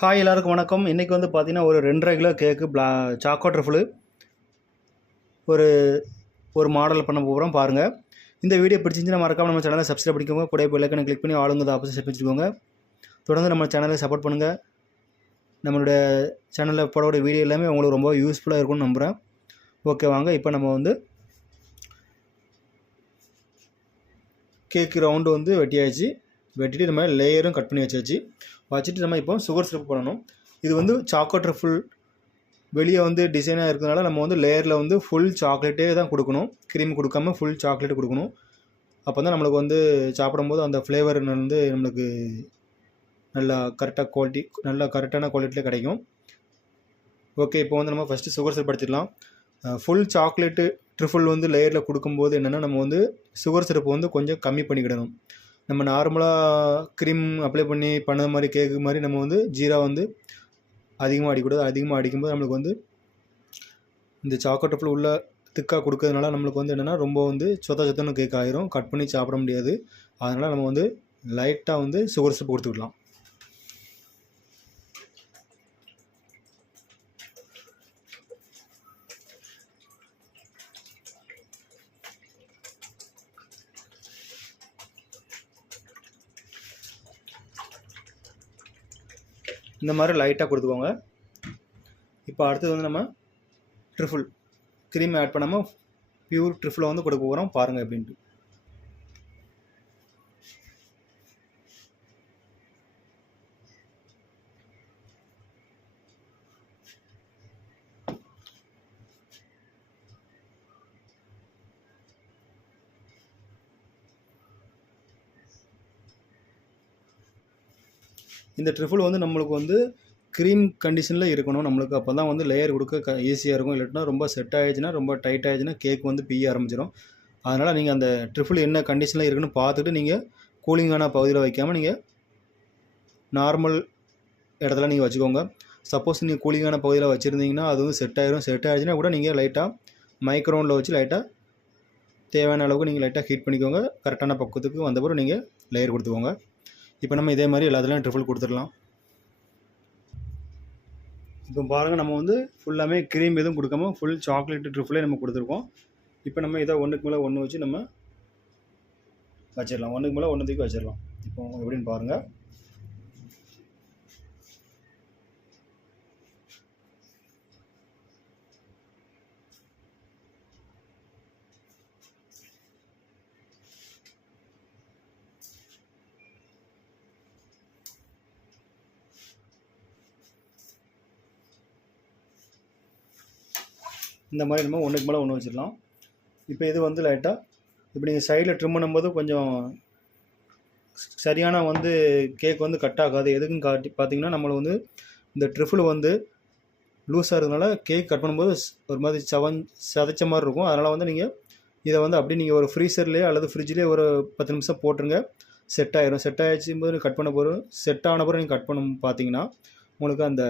Hi எல்லாருக்கும் வணக்கம். இன்றைக்கி வந்து பார்த்திங்கன்னா ஒரு ரெண்டரை kilo cake black choco truffle ஒரு ஒரு மாடல் பண்ண போகிறோம் பாருங்கள் இந்த வீடியோ பிடிச்சிருந்துச்சுன்னா மறக்காமல் நம்ம சேனலை சப்ஸ்கிரைப் பண்ணிக்கோங்க. கூட இப்போ இலக்கணம் கிளிக் பண்ணி ஆளுங்க ஆப்ஷன் செட் வச்சுக்கோங்க. தொடர்ந்து நம்ம சேனலை சப்போர்ட் பண்ணுங்கள் நம்மளுடைய சேனலில் போடக்கூடிய வீடியோ எல்லாமே உங்களுக்கு ரொம்ப யூஸ்ஃபுல்லாக இருக்கும்னு நம்புகிறேன் ஓகே வாங்க. இப்போ நம்ம வந்து கேக்கு ரவுண்டு வந்து வெட்டியாச்சு. வெட்டிட்டு நம்ம லேயரும் கட் பண்ணி வச்சாச்சு. வச்சுட்டு நம்ம இப்போ சுகர் சிரப் பண்ணணும். இது வந்து சாக்கோ ஃபுல் வெளியே வந்து டிசைனாக இருக்கிறதுனால நம்ம வந்து லேயரில் வந்து ஃபுல் சாக்லேட்டே தான் கொடுக்கணும். க்ரீம் கொடுக்காம ஃபுல் சாக்லேட் கொடுக்கணும். அப்போ தான் நம்மளுக்கு வந்து சாப்பிடும்போது அந்த ஃப்ளேவர் வந்து நம்மளுக்கு நல்லா கரெக்டாக குவாலிட்டி நல்லா கரெக்டான குவாலிட்டியில் கிடைக்கும். ஓகே இப்போ வந்து நம்ம ஃபஸ்ட்டு சுகர் சிரப் படிச்சிடலாம் ஃபுல் சாக்லேட்டு ட்ரிஃபிள் வந்து லேயரில் கொடுக்கும்போது என்னென்னா நம்ம வந்து சுகர் சிரப்பு வந்து கொஞ்சம் கம்மி பண்ணிக்கிடணும். நம்ம நார்மலாக க்ரீம் அப்ளை பண்ணி பண்ண மாதிரி கேக்கு மாதிரி நம்ம வந்து ஜீரா வந்து அதிகமாக அடிக்கக்கூடாது அதிகமாக அடிக்கும்போது நம்மளுக்கு வந்து இந்த சாக்கோ உள்ள திக்காக கொடுக்கறதுனால நம்மளுக்கு வந்து என்னென்னா ரொம்ப வந்து சொத்த சொத்தன்னு கேக் ஆயிரும். கட் பண்ணி சாப்பிட முடியாது. அதனால் நம்ம வந்து லைட்டாக வந்து சுகர் சிரப்பு கொடுத்துக்கலாம். இந்த மாதிரி லைட்டாக கொடுத்துக்கோங்க. இப்போ அடுத்தது வந்து நம்ம ட்ரிஃபிள் க்ரீம் ஆட் பண்ணாமல் ப்யூர் ட்ரிஃபிளை வந்து கொடுக்க போகிறோம் பாருங்கள் அப்படின்ட்டு. இந்த ட்ரிஃபிள் வந்து நம்மளுக்கு வந்து க்ரீம் கண்டிஷனில் இருக்கணும். நம்மளுக்கு அப்போ தான் வந்து லேயர் கொடுக்க க ஈஸியாக இருக்கும். இல்லாட்டினா ரொம்ப செட் ஆகிடுச்சுன்னா ரொம்ப டைட் ஆகிடுச்சுன்னா கேக் வந்து பிய ஆரம்பிச்சிடும் அதனால் நீங்கள் அந்த ட்ரிஃபிள் என்ன கண்டிஷனில் இருக்குன்னு பார்த்துட்டு நீங்கள் கூலிங்கான பகுதியில் வைக்காமல் நீங்கள் நார்மல் இடத்துல நீங்கள் வச்சுக்கோங்க. சப்போஸ் நீங்கள் கூலிங்கான பகுதியில் வச்சுருந்தீங்கன்னா அது வந்து செட் ஆகிரும் செட் ஆகிடுச்சுன்னா கூட நீங்கள் லைட்டாக மைக்ரோனில் வச்சு லைட்டாக தேவையான அளவுக்கு நீங்கள் லைட்டாக ஹீட் பண்ணிக்கோங்க. கரெக்டான பக்குவத்துக்கு வந்தபோது நீங்கள் லேயர் கொடுத்துக்கோங்க. இப்போ நம்ம இதே மாதிரி எல்லாத்துலேயும் ட்ரிஃபிள் கொடுத்துடலாம். இப்போ பாருங்கள் நம்ம வந்து ஃபுல்லாமே க்ரீம் எதுவும் கொடுக்காம ஃபுல் சாக்லேட் ட்ரிஃபிளே நம்ம கொடுத்துருக்கோம். இப்போ நம்ம இதை ஒன்றுக்கு மேலே ஒன்று வச்சு நம்ம வச்சிடலாம். ஒன்றுக்கு மேலே ஒன்றுத்துக்கு வச்சிடலாம். இப்போ எப்படின்னு பாருங்கள் இந்த மாதிரி நம்ம ஒன்றுக்கு மேலே ஒன்று வச்சிடலாம். இப்போ இது வந்து லைட்டாக இப்போ நீங்கள் சைடில் ட்ரிம் பண்ணும்போது கொஞ்சம் சரியான வந்து கேக் வந்து கட் ஆகாது. எதுக்குன்னு காட்டி பார்த்தீங்கன்னா நம்மளை வந்து இந்த ட்ரிஃபிள் வந்து லூஸாக இருக்கிறதுனால கேக் கட் பண்ணும்போது ஒரு மாதிரி சவன் சதைச்ச மாதிரி இருக்கும். அதனால் வந்து நீங்கள் இதை வந்து அப்படியே நீங்கள் ஒரு ஃப்ரீசர்லேயே அல்லது ஃப்ரிட்ஜ்லேயே ஒரு பத்து நிமிஷம் போட்டுருங்க. செட் ஆகிடும் செட் ஆகிடுச்சும் போது கட் பண்ண போகிறோம் செட் ஆன பிறகு நீங்கள் கட் பண்ண பார்த்தீங்கன்னா உங்களுக்கு அந்த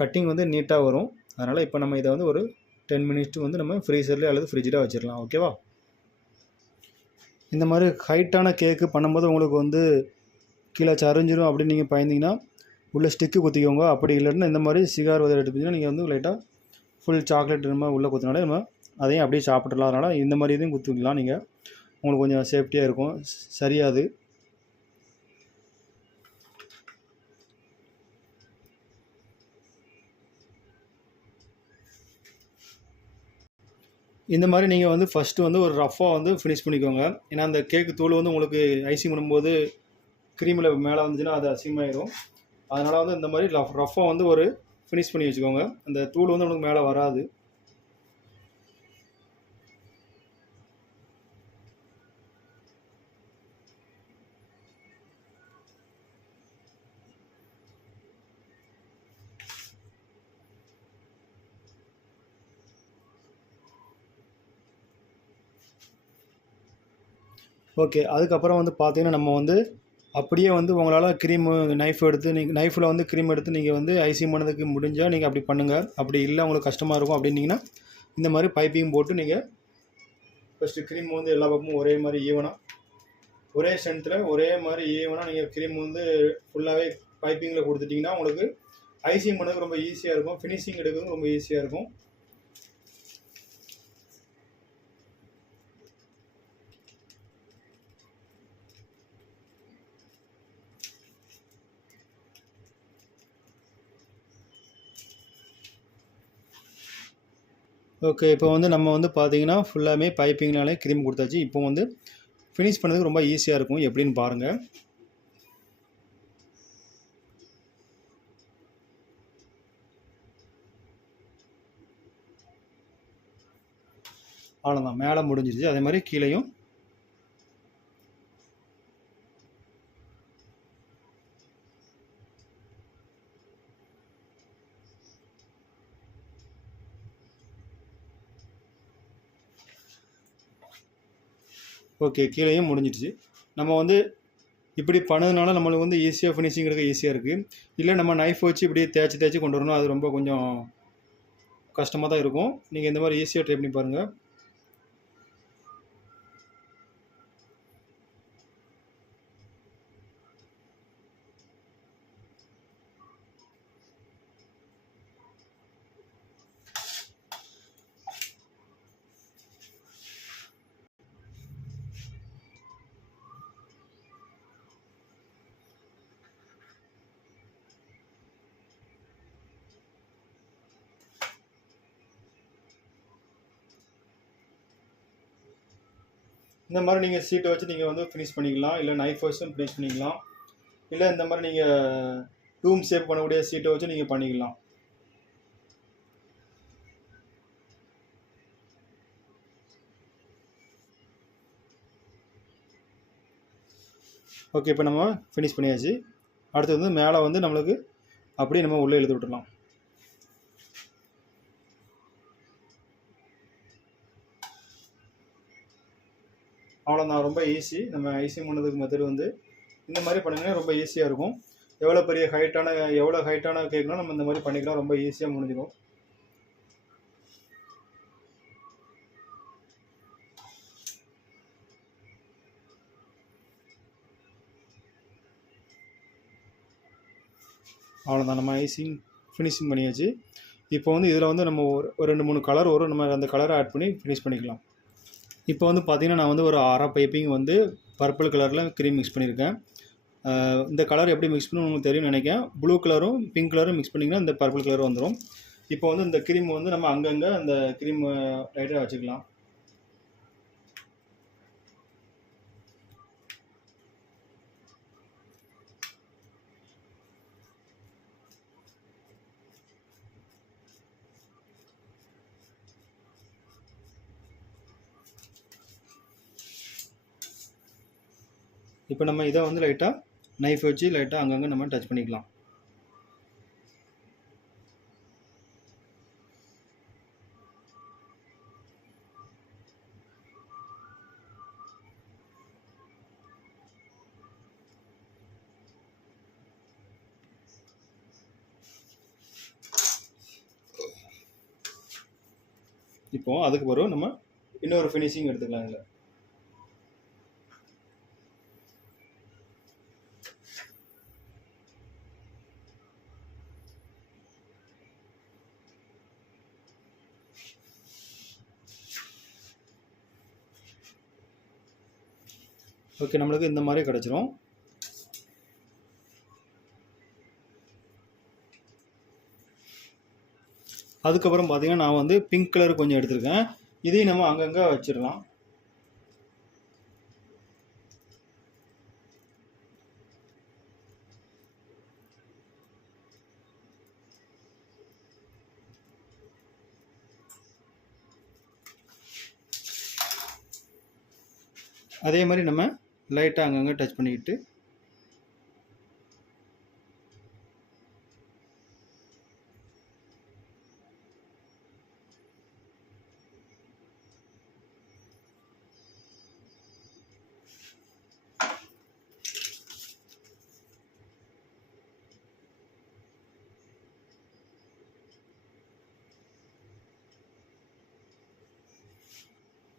கட்டிங் வந்து நீட்டாக வரும். அதனால் இப்போ நம்ம இதை வந்து ஒரு டென் மினிட்ஸ் வந்து நம்ம ஃப்ரீசர்லேயே அல்லது ஃப்ரிட்ஜில் வச்சிடலாம் ஓகேவா இந்த மாதிரி ஹைட்டான கேக்கு பண்ணும்போது உங்களுக்கு வந்து கீழே சரிஞ்சிரும் அப்படின்னு நீங்கள் பயந்தீங்கன்னா உள்ளே ஸ்டிக்கு குத்திக்கோங்க. அப்படி இல்லைன்னா இந்த மாதிரி சிகார் உதவி எடுத்துக்கிட்டிங்கன்னா நீங்கள் வந்து லைட்டாக ஃபுல் சாக்லேட் நம்ம உள்ளே குத்தினாலே நம்ம அதையும் அப்படியே சாப்பிட்றலாம் அதனால் இந்த மாதிரி இதையும் குத்திக்கலாம் நீங்கள் உங்களுக்கு கொஞ்சம் சேஃப்டியாக இருக்கும். சரியாது. இந்த மாதிரி நீங்கள் வந்து ஃபஸ்ட்டு வந்து ஒரு ரஃப்பாக வந்து ஃபினிஷ் பண்ணிக்கோங்க. ஏன்னா அந்த கேக்கு தூள் வந்து உங்களுக்கு ஐசிங் பண்ணும்போது க்ரீமில் மேலே வந்துச்சுன்னா அது அசிங்கமாயிடும் அதனால் வந்து இந்த மாதிரி ரஃப் ரஃப்பாக வந்து ஒரு ஃபினிஷ் பண்ணி வச்சுக்கோங்க. அந்த தூள் வந்து உங்களுக்கு மேலே வராது. ஓகே அதுக்கப்புறம் வந்து பார்த்தீங்கன்னா நம்ம வந்து அப்படியே வந்து உங்களால் க்ரீமு நைஃப் எடுத்து நீங்கள் நைஃபில் வந்து க்ரீம் எடுத்து நீங்கள் வந்து ஐசிங் பண்ணதுக்கு முடிஞ்சால் நீங்கள் அப்படி பண்ணுங்கள் அப்படி இல்லை உங்களுக்கு கஷ்டமாக இருக்கும் அப்படின்னீங்கன்னா இந்த மாதிரி பைப்பிங் போட்டு நீங்கள் ஃபஸ்ட்டு க்ரீம் வந்து எல்லா பக்கமும் ஒரே மாதிரி ஈவனாக ஒரே ஸ்ட்ரென்த்தில் ஒரே மாதிரி ஈவனாக நீங்கள் க்ரீம் வந்து ஃபுல்லாகவே பைப்பிங்கில் கொடுத்துட்டிங்கன்னா உங்களுக்கு ஐசிங் பண்ணதுக்கு ரொம்ப ஈஸியாக இருக்கும். ஃபினிஷிங் எடுக்கிறது ரொம்ப ஈஸியாக இருக்கும். ஓகே இப்போ வந்து நம்ம வந்து பார்த்தீங்கன்னா ஃபுல்லாமே பைப்பிங்னாலே க்ரீம் கொடுத்தாச்சு. இப்போ வந்து ஃபினிஷ் பண்ணதுக்கு ரொம்ப ஈஸியாக இருக்கும். எப்படின்னு பாருங்கள் அவ்வளோதான் மேலே முடிஞ்சிருச்சு. அதே மாதிரி கீழேயும் ஓகே கீழேயும் முடிஞ்சிடுச்சு. நம்ம வந்து இப்படி பண்ணதுனால நம்மளுக்கு வந்து ஈஸியாக ஃபினிஷிங் எடுக்க ஈஸியாக இருக்குது இல்லை நம்ம நைஃப் வச்சு இப்படி தேய்ச்சி தேய்ச்சி கொண்டு வரணும். அது ரொம்ப கொஞ்சம் கஷ்டமாக தான் இருக்கும். நீங்கள் இந்த மாதிரி ஈஸியாக ட்ரை பண்ணி பாருங்கள் இந்த மாதிரி நீங்கள் சீட்டை வச்சு நீங்கள் வந்து ஃபினிஷ் பண்ணிக்கலாம். இல்லை நைஃப் வச்சும் ஃபினிஷ் பண்ணிக்கலாம். இல்லை இந்த மாதிரி நீங்கள் டூம் சேவ் பண்ணக்கூடிய சீட்டை வச்சு நீங்கள் பண்ணிக்கலாம். ஓகே இப்போ நம்ம ஃபினிஷ் பண்ணியாச்சு. அடுத்து வந்து மேலே வந்து நம்மளுக்கு அப்படியே நம்ம உள்ளே எழுதி விட்டுடலாம் அவ்வளோதான் ரொம்ப ஈஸி நம்ம ஐசிங் பண்ணதுக்கு மெத்தட் வந்து இந்த மாதிரி பண்ணிங்கன்னா ரொம்ப ஈஸியாக இருக்கும். எவ்வளோ பெரிய ஹைட்டான எவ்வளோ ஹைட்டான கேக்னா நம்ம இந்த மாதிரி பண்ணிக்கலாம் ரொம்ப ஈஸியாக முடிஞ்சிடும். அவ்வளோதான் நம்ம ஐசிங் ஃபினிஷிங் பண்ணியாச்சு. இப்போ வந்து இதில் வந்து நம்ம ஒரு ஒரு ரெண்டு மூணு கலர் வரும் நம்ம அந்த கலரை ஆட் பண்ணி ஃபினிஷ் பண்ணிக்கலாம். இப்போ வந்து பார்த்தீங்கன்னா நான் வந்து ஒரு அரை பைப்பிங் வந்து பர்பிள் கலரில் க்ரீம் மிக்ஸ் பண்ணியிருக்கேன் இந்த கலர் எப்படி மிக்ஸ் பண்ணணும் உங்களுக்கு தெரியும்னு நினைக்கிறேன். ப்ளூ கலரும் பிங்க் கலரும் மிக்ஸ் பண்ணிங்கன்னா இந்த பர்பிள் கலர் வந்துடும் இப்போ வந்து இந்த க்ரீம் வந்து நம்ம அங்கங்கே அந்த க்ரீம் லைட்டாக வச்சுக்கலாம். இப்போ நம்ம இதை வந்து லைட்டாக நைஃப் வச்சு லைட்டாக அங்கங்கே நம்ம டச் பண்ணிக்கலாம். இப்போ அதுக்கு பிறகு நம்ம இன்னொரு ஃபினிஷிங் எடுத்துக்கலாம் இதில். ஓகே நம்மளுக்கு இந்த மாதிரி கிடச்சிரும். அதுக்கப்புறம் பார்த்தீங்கன்னா நான் வந்து பிங்க் கலர் கொஞ்சம் எடுத்திருக்கேன். இதையும் நம்ம அங்கங்கே வச்சிடலாம். அதே மாதிரி நம்ம லைட்டாக அங்கங்கே டச் பண்ணிக்கிட்டு.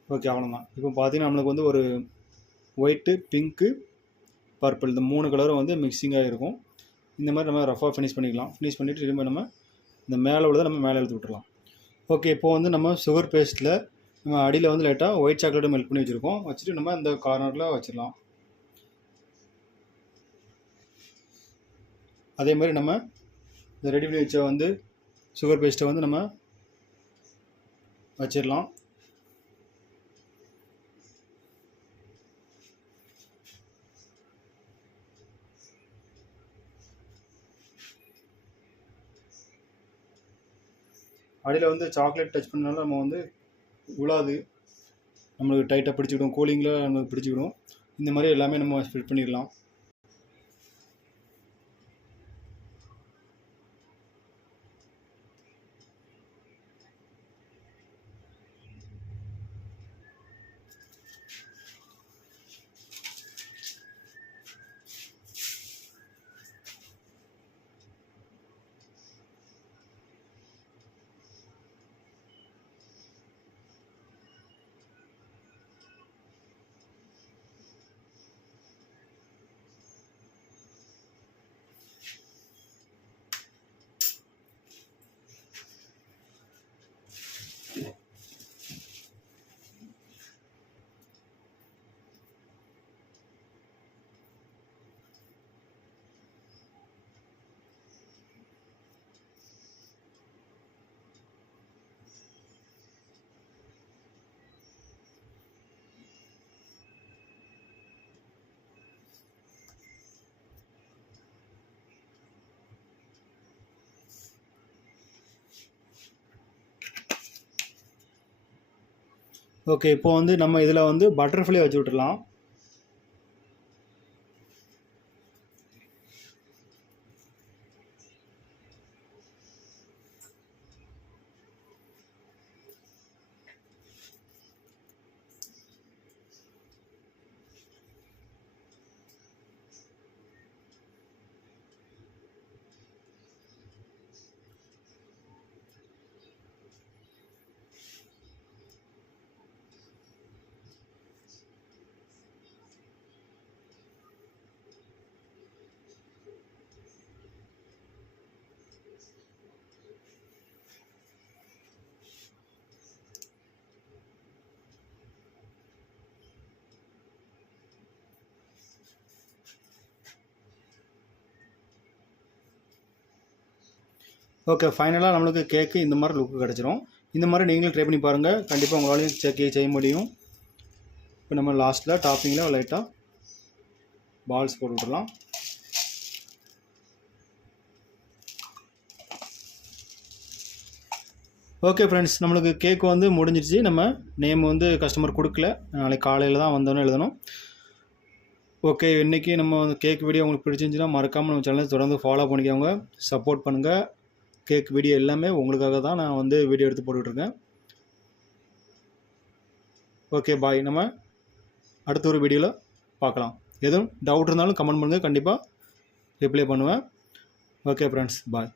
ஓகே அவ்வளோதான் இப்போ பார்த்தீங்கன்னா நம்மளுக்கு வந்து ஒரு ஒயிட்டு பிங்க்கு பர்பிள். இந்த மூணு கலரும் வந்து மிக்சிங்காக இருக்கும். இந்த மாதிரி நம்ம ரஃபாக ஃபினிஷ் பண்ணிக்கலாம். ஃபினிஷ் பண்ணிவிட்டு திரும்ப நம்ம இந்த மேலே உள்ளதை நம்ம மேலே எடுத்து விட்டுலாம் ஓகே இப்போ வந்து நம்ம சுகர் பேஸ்ட்டில் நம்ம அடியில் வந்து லைட்டாக ஒயிட் சாக்லேட்டும் மெல்ட் பண்ணி வச்சுருக்கோம். வச்சுட்டு நம்ம இந்த கார்னரில் வச்சிடலாம். அதே மாதிரி நம்ம இந்த ரெடி பண்ணி வச்ச வந்து சுகர் பேஸ்ட்டை வந்து நம்ம வச்சிடலாம். அடியில் வந்து சாக்லேட் டச் பண்ணனால நம்ம வந்து உழாது நம்மளுக்கு டைட்டாக பிடிச்சிக்கிடும். கூலிங்கில் நம்மளுக்கு பிடிச்சிக்கிடும். இந்த மாதிரி எல்லாமே நம்ம ஃபிட் பண்ணிடலாம். ஓகே இப்போ வந்து நம்ம இதில் வந்து பட்டர்ஃப்ளை வச்சு விட்டுறலாம். ஓகே ஃபைனலாக நம்மளுக்கு கேக்கு இந்த மாதிரி லுக்கு கிடச்சிரும். இந்த மாதிரி நீங்களும் ட்ரை பண்ணி பாருங்கள் கண்டிப்பாக உங்களாலையும் கேக்கு செய்ய முடியும். இப்போ நம்ம லாஸ்ட்டில் டாப்பிங்கில் லைட்டாக பால்ஸ் போட்டு விட்டுறலாம் ஓகே ஃப்ரெண்ட்ஸ் நம்மளுக்கு கேக் வந்து முடிஞ்சிருச்சு. நம்ம நேம் வந்து கஸ்டமர் கொடுக்கல. நாளைக்கு காலையில் தான் வந்தோன்னு எழுதணும். ஓகே இன்றைக்கி நம்ம கேக் வீடியோ உங்களுக்கு பிடிச்சிருந்துச்சுன்னா மறக்காமல் நம்ம சேனலை தொடர்ந்து ஃபாலோ பண்ணிக்கோங்க. சப்போர்ட் பண்ணுங்கள் கேக் வீடியோ எல்லாமே உங்களுக்காக தான் நான் வந்து வீடியோ எடுத்து போட்டுட்ருக்கேன். ஓகே பாய் நம்ம அடுத்த ஒரு வீடியோவில் பார்க்கலாம். எதுவும் டவுட் இருந்தாலும் கமெண்ட் பண்ணுங்கள் கண்டிப்பாக ரிப்ளை பண்ணுவேன். Okay friends bye